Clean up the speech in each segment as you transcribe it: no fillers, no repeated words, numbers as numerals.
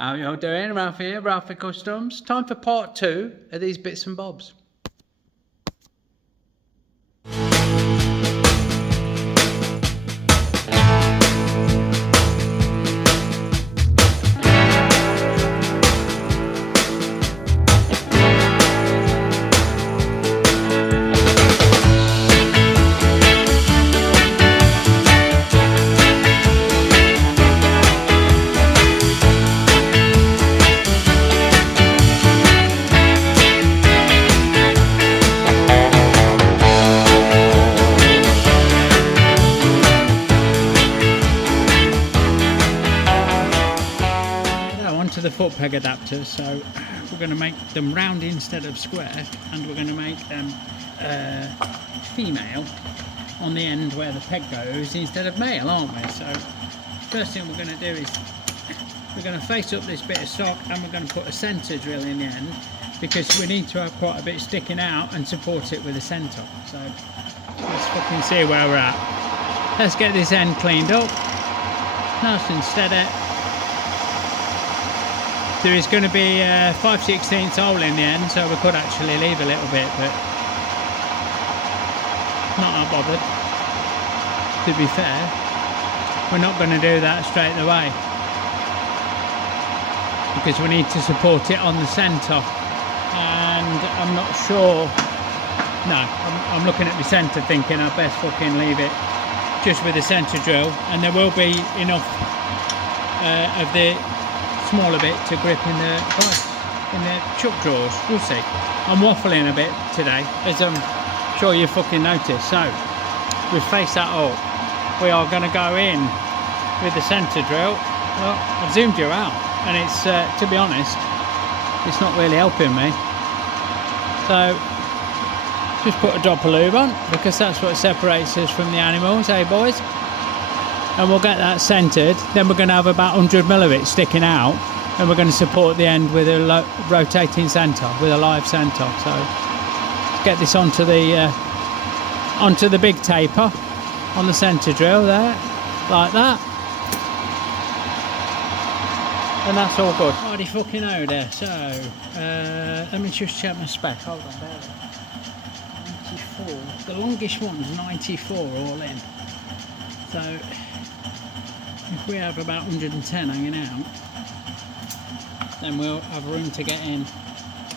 How y'all doing? Ralph here, Ralfy Customs. Time for part 2 of these bits and bobs. To the foot peg adapters, so we're going to make them round instead of square, and we're going to make them female on the end where the peg goes instead of male, aren't we? So first thing we're going to do is we're going to face up this bit of stock, and we're going to put a centre drill in the end because we need to have quite a bit sticking out and support it with a centre. So let's fucking see where we're at. Let's get this end cleaned up nice and steady. There is going to be a 5/16 hole in the end, so we could actually leave a little bit, but not that bothered. To be fair, we're not going to do that straight away because we need to support it on the centre, and I'm not sure. No, I'm looking at the centre thinking I'd best fucking leave it just with the centre drill, and there will be enough of the smaller bit to grip in the chuck drawers. We'll see. I'm waffling a bit today, as I'm sure you fucking noticed. So we've faced that up. We are going to go in with the centre drill. Well, I've zoomed you out, and it's to be honest, it's not really helping me. So just put a drop of lube on because that's what separates us from the animals, eh boys? And we'll get that centred, then we're going to have about 100 mil of it sticking out, and we're going to support the end with a rotating centre, with a live centre. So let's get this onto the big taper on the centre drill there, like that, and that's all good. Alrighty fucking oh there. So let me just check my spec. Hold on, there. 94. The longest one's 94 all in. So if we have about 110 hanging out, then we'll have room to get in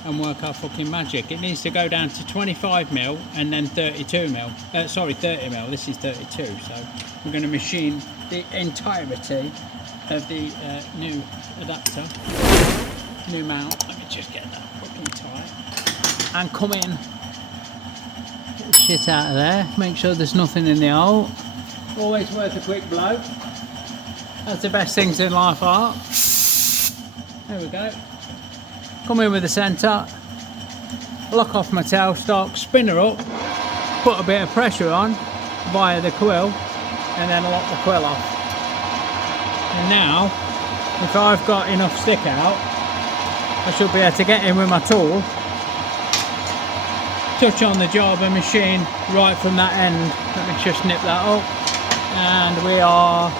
and work our fucking magic. It needs to go down to 25 mil and then 32 mil. Sorry, 30 mil. This is 32. So we're going to machine the entirety of the new adapter, new mount. Let me just get that fucking tight and come in. Get the shit out of there. Make sure there's nothing in the hole. Always worth a quick blow. That's the best things in life are. There we go. Come in with the centre. Lock off my tailstock. Spin her up. Put a bit of pressure on via the quill. And then lock the quill off. And now, if I've got enough stick out, I should be able to get in with my tool. Touch on the job and machine right from that end. Let me just nip that up. And we are,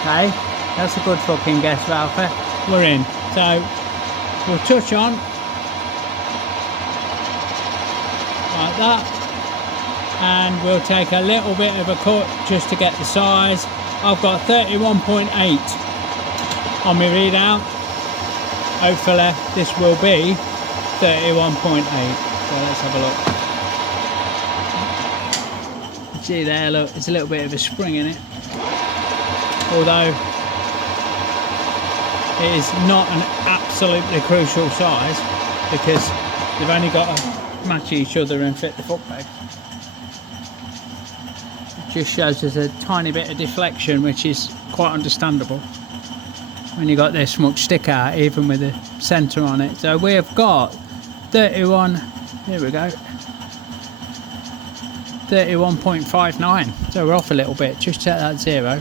hey, that's a good fucking guess, Ralphie. We're in. So we'll touch on like that, and we'll take a little bit of a cut just to get the size. I've got 31.8 on my readout. Hopefully this will be 31.8. So let's have a look. See there, look, there's a little bit of a spring in it, although it is not an absolutely crucial size because they've only got to match each other and fit the foot peg. It just shows there's a tiny bit of deflection, which is quite understandable when you got this much stick out, even with the centre on it. So we have got 31, here we go, 31.59, so we're off a little bit. Just check that zero,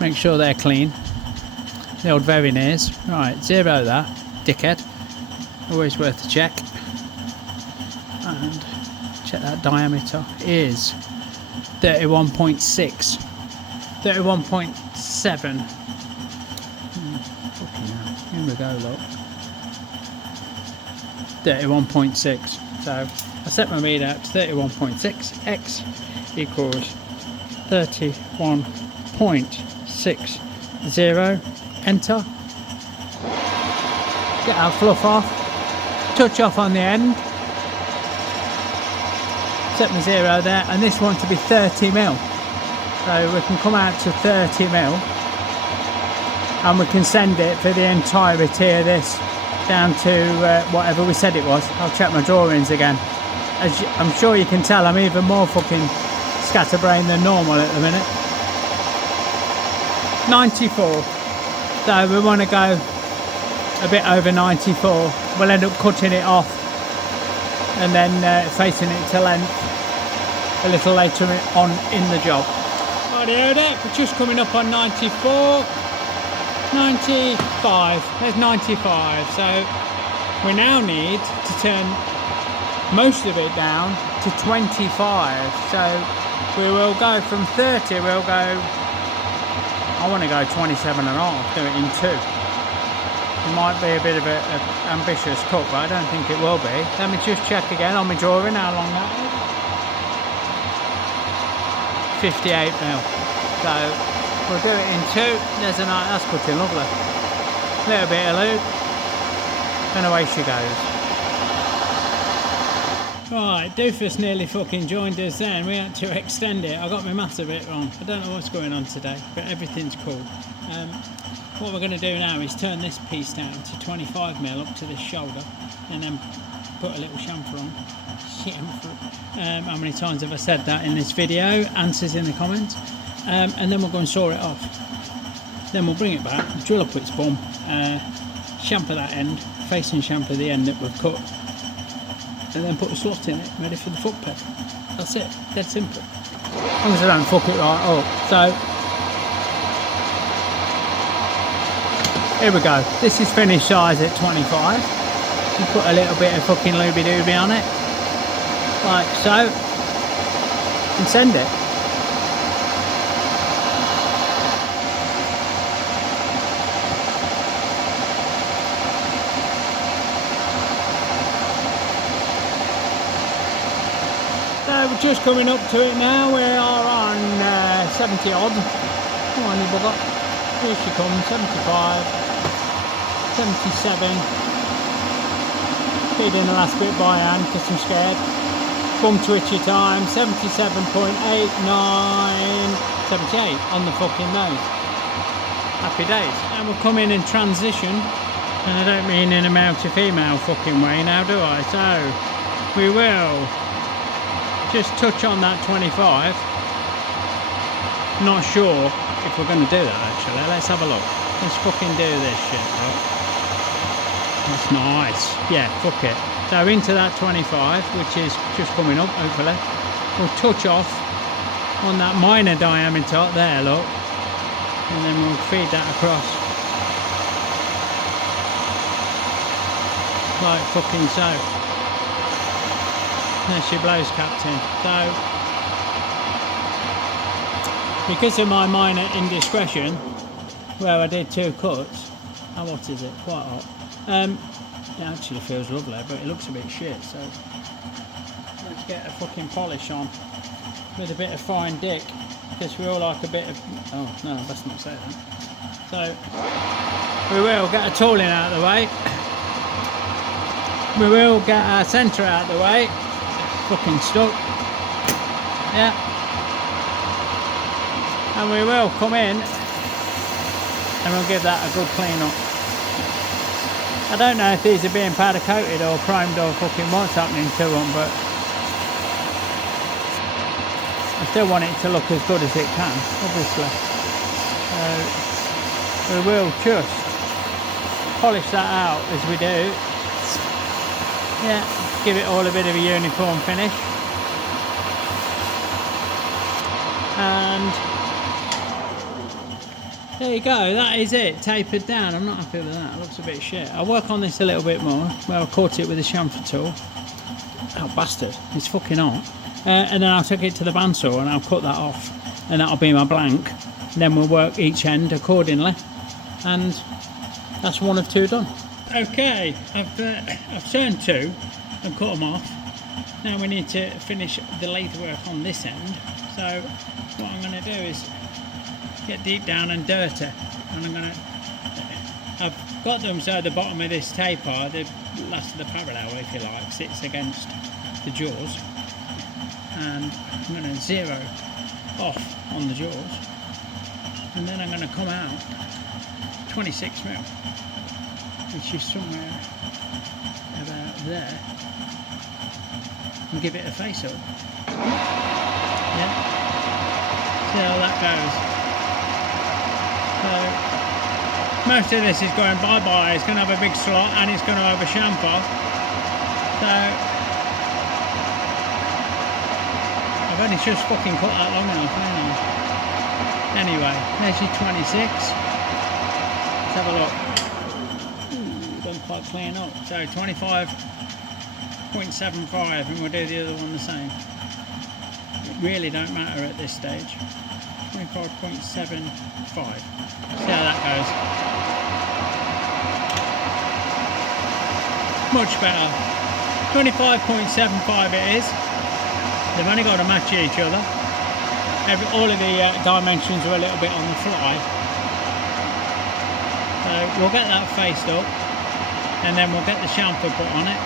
make sure they're clean, the old very nears. Right, zero that, dickhead, always worth a check. And check that diameter is 31.6, 31.7. Fucking hell. Here we go, look. 31.6. So I set my read out to 31.6. X equals 31.60. Enter. Get our fluff off. Touch off on the end. Set my 0 there, and this one to be 30mm. So we can come out to 30mm, and we can send it for the entirety of this down to whatever we said it was. I'll check my drawings again. As I'm sure you can tell, I'm even more fucking scatterbrained than normal at the minute. 94. So we want to go a bit over 94. We'll end up cutting it off and then facing it to length a little later on in the job. Rightio there, we're just coming up on 94. 95, there's 95, so we now need to turn most of it down to 25, so we will go from 30, we'll go, I want to go 27 and a half, do it in 2. It might be a bit of an ambitious cut, but I don't think it will be. Let me just check again on my drawing how long that is. 58mm, so we'll do it in 2. There's a nice, that's cutting lovely. Little bit of lube, and away she goes. Right, Doofus nearly fucking joined us then. We had to extend it. I got my maths a bit wrong. I don't know what's going on today, but everything's cool. What we're going to do now is turn this piece down to 25mm up to this shoulder, and then put a little chamfer on. How many times have I said that in this video? Answers in the comments. And then we'll go and saw it off. Then we'll bring it back, drill up its bum, chamfer that end, facing chamfer the end that we've cut, and then put a slot in it, ready for the foot peg. That's it, dead simple. As long as I don't fuck it right up. So, here we go. This is finished size at 25. You put a little bit of fucking looby-dooby on it, like so, and send it. We're just coming up to it now. We are on 70 odd. Come on, you bugger. Here she comes. 75, 77. Feeding the last bit by hand because I'm scared. Bum twitchy time. 77.89, 78 on the fucking nose. Happy days. And we'll come in transition, and I don't mean in a male to female fucking way now, do I? So we will just touch on that 25. Not sure if we're going to do that actually. Let's have a look. Let's fucking do this shit. Look. That's nice. Yeah, fuck it. So into that 25, which is just coming up hopefully. We'll touch off on that minor diameter there, look. And then we'll feed that across. Like fucking so. There she blows, Captain. So, because of my minor indiscretion, where I did 2 cuts, oh, what is it? Quite hot. It actually feels lovely, but it looks a bit shit. So, let's get a fucking polish on with a bit of fine dick, because we all like a bit of. Oh no, let's not say that. So, we will get a tooling out of the way. We will get our centre out of the way. Fucking stuck. Yeah. And we will come in and we'll give that a good clean up. I don't know if these are being powder coated or primed or fucking what's happening to them, but I still want it to look as good as it can, obviously. We will just polish that out as we do. Yeah. Give it all a bit of a uniform finish, and there you go, that is it, tapered down. I'm not happy with that, it looks a bit shit. I'll work on this a little bit more, where I caught it with a chamfer tool. Oh bastard, it's fucking hot. And then I'll take it to the bandsaw and I'll cut that off, and that'll be my blank, and then we'll work each end accordingly. and that's 1 of 2 done. Okay, I've turned 2 and cut them off. Now we need to finish the lathe work on this end. So what I'm going to do is get deep down and dirty, and I've got them so the bottom of this taper, the last of the parallel if you like, sits against the jaws, and I'm going to zero off on the jaws, and then I'm going to come out 26mm, which is somewhere about there, and give it a face up. Yeah, see how that goes. So most of this is going bye-bye. It's going to have a big slot and it's going to have a chamfer. So I've only just fucking cut that long enough, haven't I? Anyway, there's your 26. Let's have a look. Ooh, done quite clean up. So 25.75, and we'll do the other one the same. It really don't matter at this stage. 25.75. See how that goes. Much better. 25.75 it is. They've only got to match each other. All of the dimensions are a little bit on the fly. So we'll get that faced up, and then we'll get the chamfer put on it.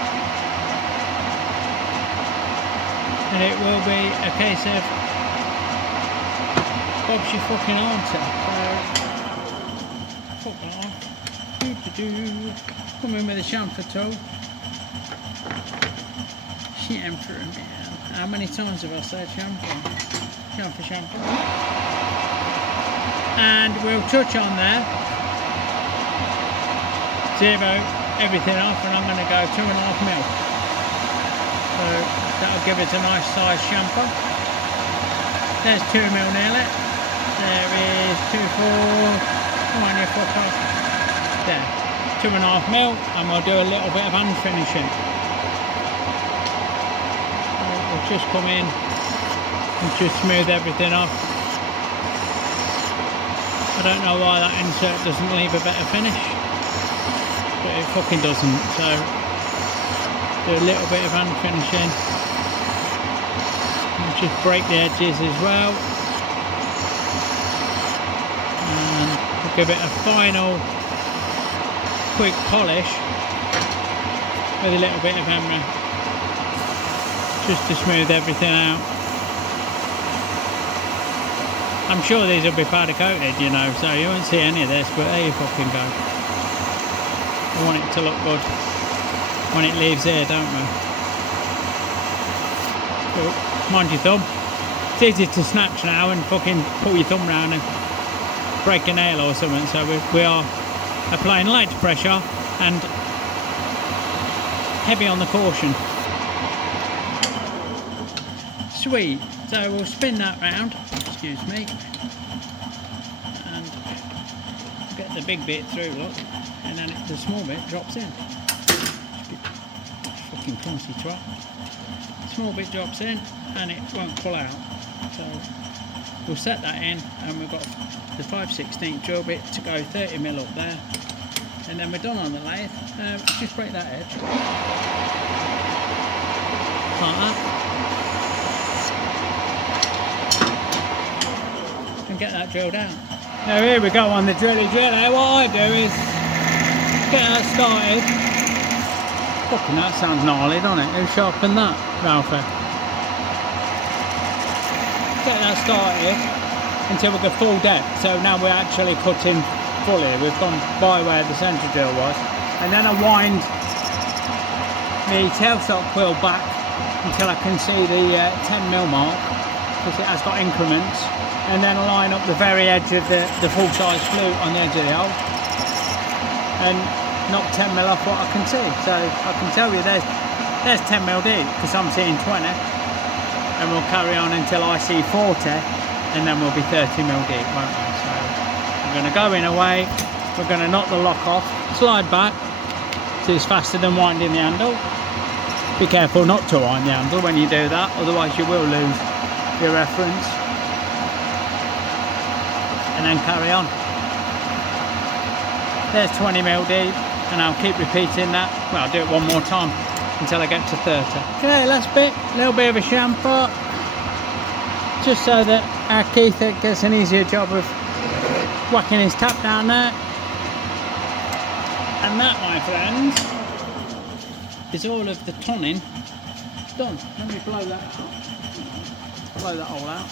And it will be a case of Bob's your fucking answer. So, fuck that off. Come in with a chamfer tool. Chamfer, man. How many times have I said chamfer? Chamfer. And we'll touch on there. Zero everything off, and I'm going to go 2.5mm. So that'll give us a nice size chamfer. There's 2mm nearly. There is 2, 4. Come on, you fuck off. There. 2.5mm, and we'll do a little bit of hand finishing. We'll just come in and just smooth everything off. I don't know why that insert doesn't leave a better finish, but it fucking doesn't. So do a little bit of hand finishing and just break the edges as well, and we'll give it a final quick polish with a little bit of hammering just to smooth everything out. I'm sure these will be powder coated, you know, so you won't see any of this, but there you fucking go. I want it to look good when it leaves here, don't we? But mind your thumb. It's easy to snatch now and fucking pull your thumb round and break a nail or something, so we are applying light pressure and heavy on the caution. Sweet. So we'll spin that round, excuse me, and get the big bit through, look, and then the small bit drops in. Fucking clumsy twat. Small bit drops in and it won't pull out. So we'll set that in, and we've got the 5/16 drill bit to go 30mm up there, and then we're done on the lathe. Just break that edge like that, and get that drilled out. Now here we go on the drilly drill. What I do is get that started. Fucking that sounds gnarly, doesn't it? Who sharpened that, Ralfy? Get that started until we get full depth. So now we're actually cutting fully. We've gone by where the centre drill was, and then I wind the tailstock quill back until I can see the 10mm mark, because it has got increments, and then I line up the very edge of the full size flute on the edge of the hole and knock 10mm off what I can see. So I can tell you there's 10mm deep, because I'm seeing 20, and we'll carry on until I see 40, and then we'll be 30mm deep, won't we? So we're going to go in a way, we're going to knock the lock off, slide back, so it's faster than winding the handle. Be careful not to wind the handle when you do that, otherwise you will lose your reference, and then carry on. There's 20mm deep, and I'll keep repeating that. Well, I'll do it one more time until I get to 30. Okay, last bit, a little bit of a chamfer, just so that our Keith gets an easier job of whacking his tap down there. And that, my friends, is all of the tonning done. Let me blow that out. Blow that all out.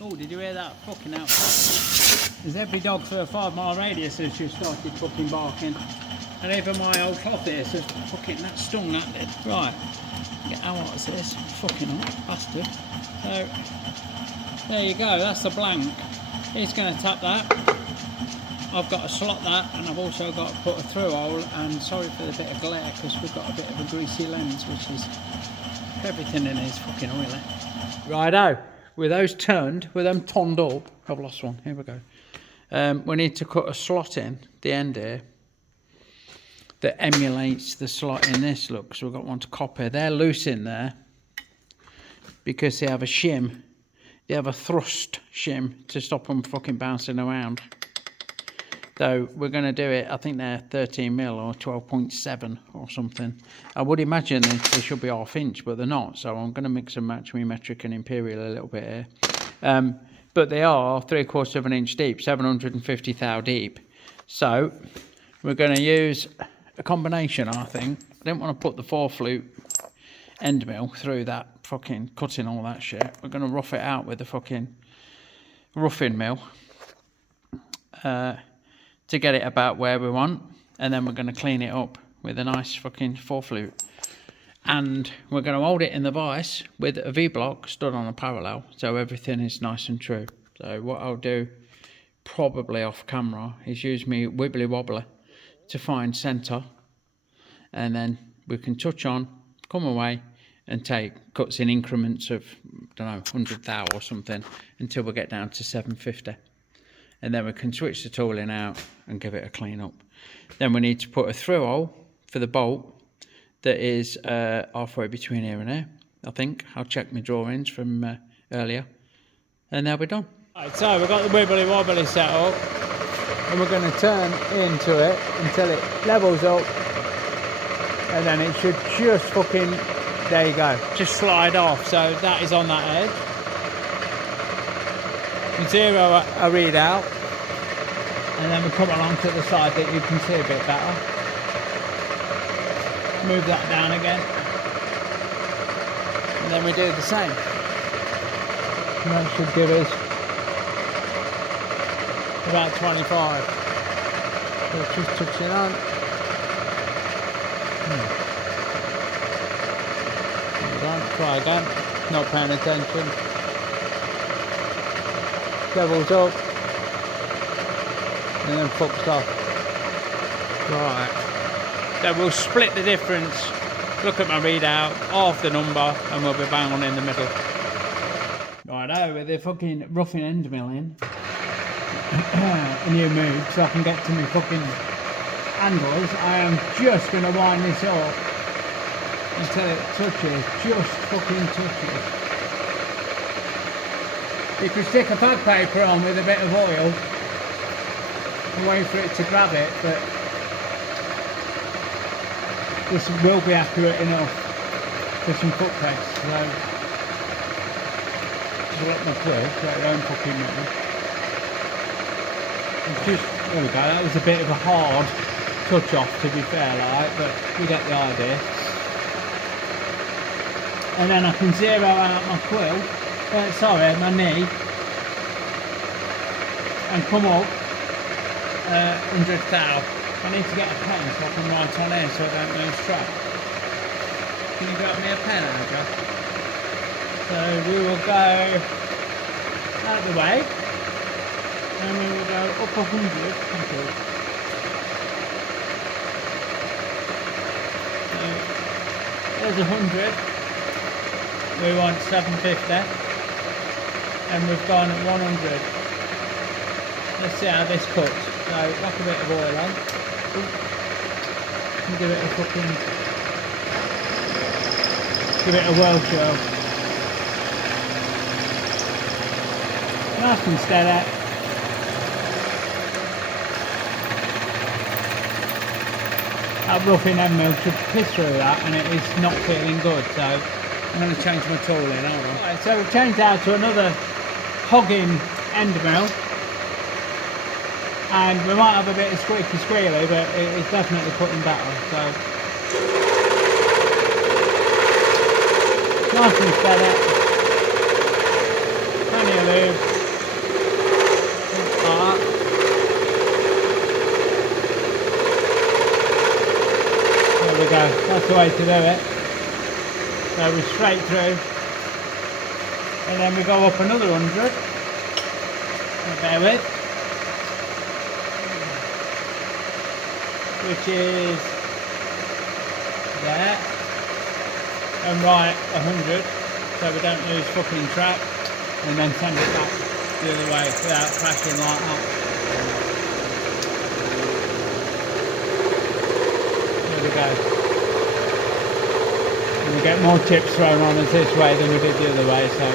Oh, did you hear that? Fucking out. There's every dog for a 5-mile radius has just started fucking barking. And even my old cloth here says, fucking, that stung, that did. Right, get how hot is this? Fucking hot, bastard. So, there you go, that's the blank. He's going to tap that. I've got to slot that, and I've also got to put a through hole, and sorry for the bit of glare, because we've got a bit of a greasy lens, which is, everything in it is fucking oily. Righto, with those turned, with them tonned up, I've lost one, here we go. We need to cut a slot in, the end here, that emulates the slot in this, look, so we've got one to copy. They're loose in there, because they have a shim, they have a thrust shim to stop them fucking bouncing around. So we're going to do it, I think they're 13mm or 12.7 or something. I would imagine they should be 1/2 inch, but they're not. So I'm going to mix and match my metric and imperial a little bit here. But they are 3/4 of an inch deep, 750 thou deep. So we're going to use a combination, I think. I didn't want to put the 4-flute end mill through that fucking cutting all that shit. We're going to rough it out with the fucking roughing mill. To get it about where we want, and then we're going to clean it up with a nice fucking 4-flute, and we're going to hold it in the vise with a V-block stood on a parallel, so everything is nice and true. So what I'll do, probably off camera, is use me wibbly wobbler to find centre, and then we can touch on, come away, and take cuts in increments of, I don't know, 100 thou or something, until we get down to 750. And then we can switch the tooling out and give it a clean up. Then we need to put a through hole for the bolt that is halfway between here and here, I think. I'll check my drawings from earlier, and they'll be done. Right, so we've got the wibbly wobbly set up, and we're going to turn into it until it levels up, and then it should just fucking, there you go, just slide off. So that is on that edge. Zero a readout, and then we come along to the side that you can see a bit better. Move that down again, and then we do the same. And that should give us about 25. So it's just touching on. Try again, not paying attention. Levels up, and then fucks off. Right, so we'll split the difference, look at my readout, half the number, and we'll be bang on in the middle. Righto, with the fucking roughing end mill in, a new move, so I can get to my fucking handles. I am just going to wind this up until it touches, just fucking touches. You could stick a pad paper on with a bit of oil and wait for it to grab it, but this will be accurate enough for some foot tests. So just let my quill get their own fucking metal. Just, there we go, that was a bit of a hard touch off, to be fair, like, but you get the idea. And then I can zero out my quill. My knee, and come up 100 thou. I need to get a pen so I can write on here so I don't lose track. Can you grab me a pen, Andrew? So we will go out the way, and we will go up 100. So there's 100. We want 750, and we've gone at 100. Let's see how this cuts. So, whack a bit of oil on. And give it a fucking, give it a whirl show. Nice and steady. that roughing end mill should piss through that, and it is not feeling good, so I'm going to change my tool in. Right, so we've changed out to another hogging end mill, and we might have a bit of squeaky squealy, but it is definitely putting better. So nice and steady, plenty of lube, like that. There we go, that's the way to do it. So we're straight through, and then we go up another 100, bear with, which is there, and right 100, so we don't lose fucking track, and then send it back the other way without crashing like that. There we go. And we get more chips thrown on us this way than we did the other way, so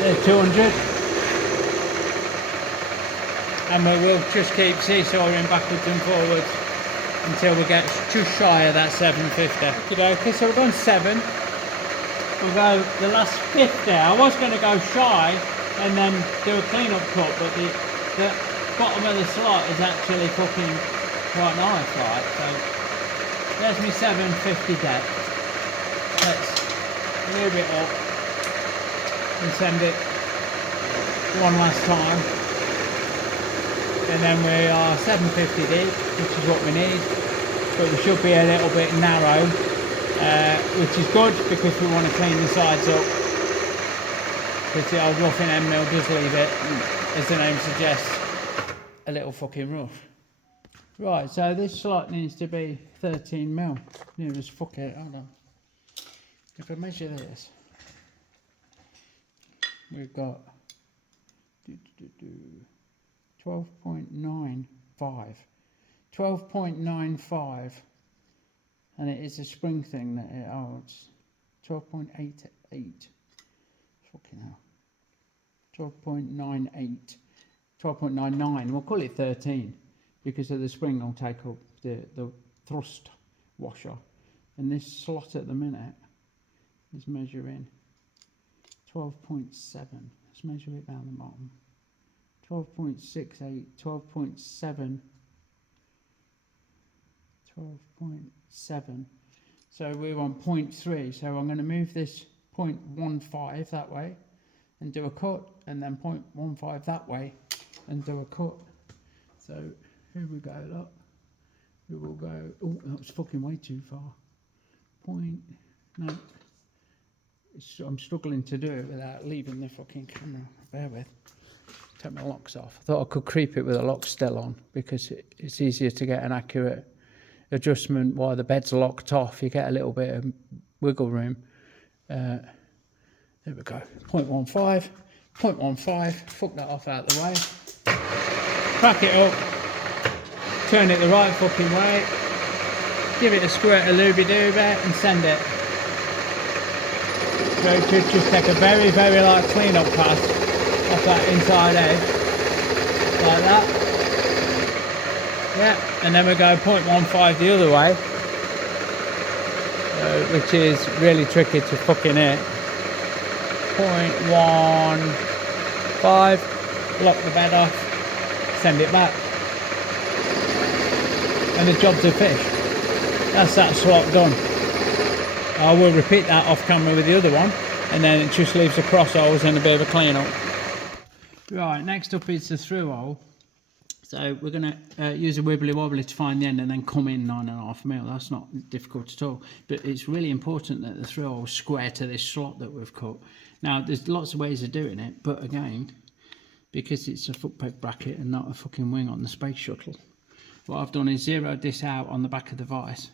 there's 200. And we will just keep seesawing backwards and forwards until we get just shy of that 750. Okay, so we've gone 7. We'll go the last 50. I was going to go shy and then do a clean-up cut, but the bottom of the slot is actually fucking quite nice, like. So there's me 750 depth. Let's move it up and send it one last time. And then we are 750 deep, which is what we need, but we should be a little bit narrow, which is good because we want to clean the sides up, because the old roughing end mill does leave it, as the name suggests, a little fucking rough. Right, so this slot needs to be 13 mil. Near as fuck it, hold on. If I measure this, we've got 12.95, and it is a spring thing that it holds. 12.88, fucking hell, 12.98, 12.99, we'll call it 13 because of the spring will take up the thrust washer, and this slot at the minute is measuring 12.7, let's measure it down the bottom. 12.68, 12.7, 12.7. So we're on 0.3. So I'm going to move this 0.15 that way and do a cut, and then 0.15 that way and do a cut. So here we go, look. We will go, oh, that was fucking way too far. No, I'm struggling to do it without leaving the fucking camera. Bear with. Take my locks off. I thought I could creep it with the locks still on because it's easier to get an accurate adjustment while the bed's locked off. You get a little bit of wiggle room. There we go. 0.15, 0.15. Fuck that off out of the way. Crack it up. Turn it the right fucking way. Give it a squirt of looby-dooby and send it. So just take a very, very light clean-up pass off that inside edge, like that. Yeah, and then we go 0.15 the other way, which is really tricky to fucking hit. 0.15, lock the bed off, send it back, and the job's a fish. That's that slot done. I will repeat that off camera with the other one, and then it just leaves the cross holes and a bit of a clean up. Right, next up is the through hole. So we're going to use a wibbly wobbly to find the end and then come in 9.5 mil. That's not difficult at all, but it's really important that the through hole is square to this slot that we've cut. Now there's lots of ways of doing it, but again, because it's a foot peg bracket and not a fucking wing on the space shuttle, what I've done is zeroed this out on the back of the vise,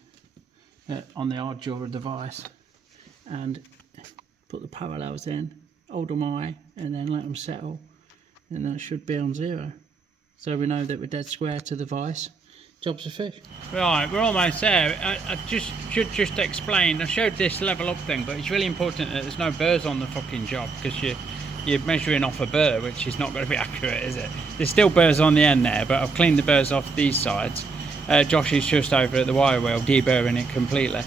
on the hard jaw of the vise, and put the parallels in, hold them high, and then let them settle, and that should be on 0. So we know that we're dead square to the vise. Job's a fish. Right, we're almost there. I should just explain. I showed this level up thing, but it's really important that there's no burrs on the fucking job, because you're measuring off a burr, which is not going to be accurate, is it? There's still burrs on the end there, but I've cleaned the burrs off these sides. Josh is just over at the wire wheel deburring it completely.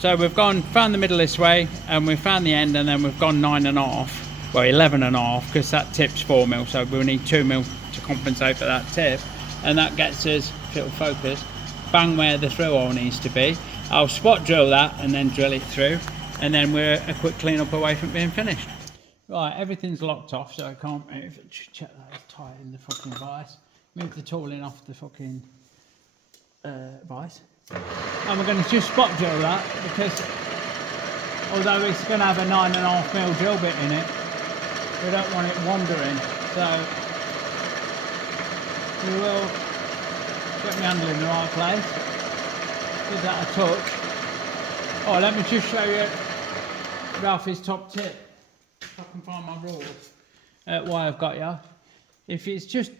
So we've found the middle this way, and we've found the end, and then we've gone 9.5, well 11.5, because that tip's 4mm, so we'll need 2mm to compensate for that tip, and that gets us, if it'll focus, bang where the through hole needs to be. I'll spot drill that and then drill it through, and then we're a quick clean up away from being finished. Right, everything's locked off, so I can't move. Check that it's tight in the fucking vise. Move the tooling off the fucking vise. And we're going to just spot drill that, because although it's going to have a 9.5mm drill bit in it, we don't want it wandering, so we will get my handle in the right place, give that a touch. Oh, let me just show you Ralphie's top tip, if I can find my rules, why I've got you. If it's just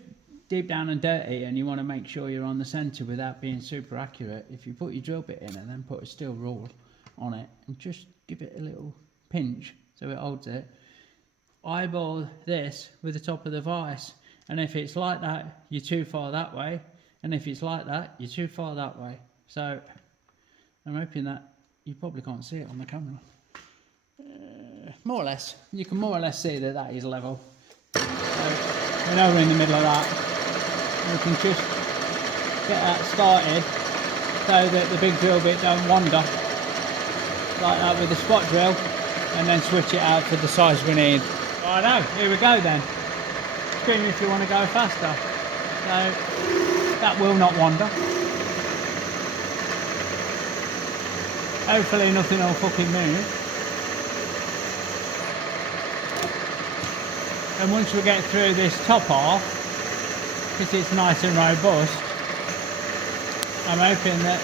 deep down and dirty and you want to make sure you're on the centre without being super accurate, if you put your drill bit in and then put a steel rule on it and just give it a little pinch so it holds it, eyeball this with the top of the vise, and if it's like that, you're too far that way, and if it's like that, you're too far that way. So I'm hoping that you probably can't see it on the camera. More or less, you can more or less see that that is level. So we know we're in the middle of that. We can just get that started so that the big drill bit don't wander like that with the spot drill, and then switch it out for the size we need. Righto, here we go then. Scream if you want to go faster. So that will not wander. Hopefully nothing will fucking move. And once we get through this top half, because it's nice and robust, I'm hoping that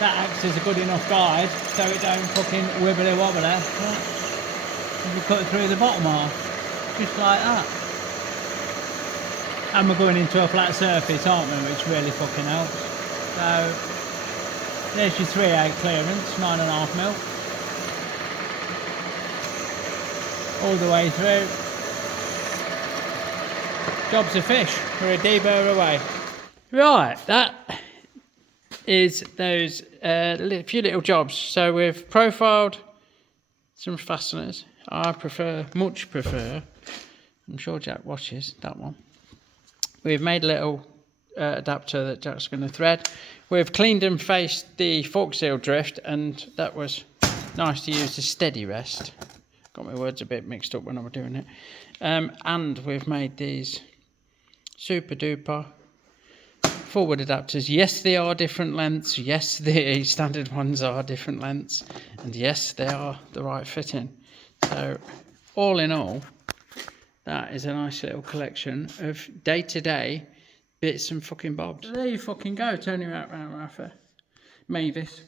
that acts as a good enough guide so it don't fucking wibbly wobbly. And we cut through the bottom half, just like that. And we're going into a flat surface, aren't we, which really fucking helps. So there's your 3/8 clearance, 9.5mm. All the way through. Job's a fish. We're a deburr away. Right, that is those few little jobs. So we've profiled some fasteners. I much prefer, I'm sure Jack watches that one. We've made a little adapter that Jack's going to thread. We've cleaned and faced the fork seal drift, and that was nice to use the steady rest. Got my words a bit mixed up when I was doing it. And we've made these super duper forward adapters. Yes, they are different lengths. Yes, the standard ones are different lengths. And yes, they are the right fitting. So all in all, that is a nice little collection of day-to-day bits and fucking bobs. There you fucking go. Turn you out round, Ralphy. Mavis.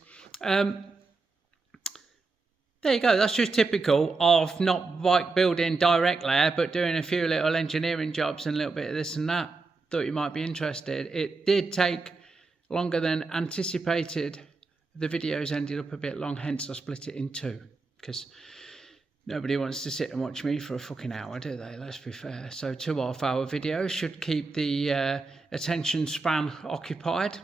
There you go, that's just typical of not bike building directly, but doing a few little engineering jobs and a little bit of this and that. Thought you might be interested. It did take longer than anticipated. The videos ended up a bit long, hence I split it in two, because nobody wants to sit and watch me for a fucking hour, do they? Let's be fair. So 2 half-hour videos should keep the attention span occupied.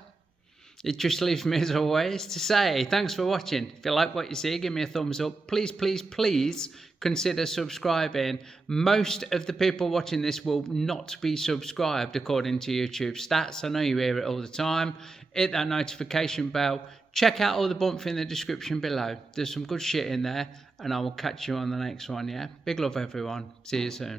It just leaves me, as always, to say thanks for watching. If you like what you see, give me a thumbs up. Please, please, please consider subscribing. Most of the people watching this will not be subscribed according to YouTube stats. I know you hear it all the time. Hit that notification bell. Check out all the bump in the description below. There's some good shit in there, and I will catch you on the next one, yeah? Big love, everyone. See you soon.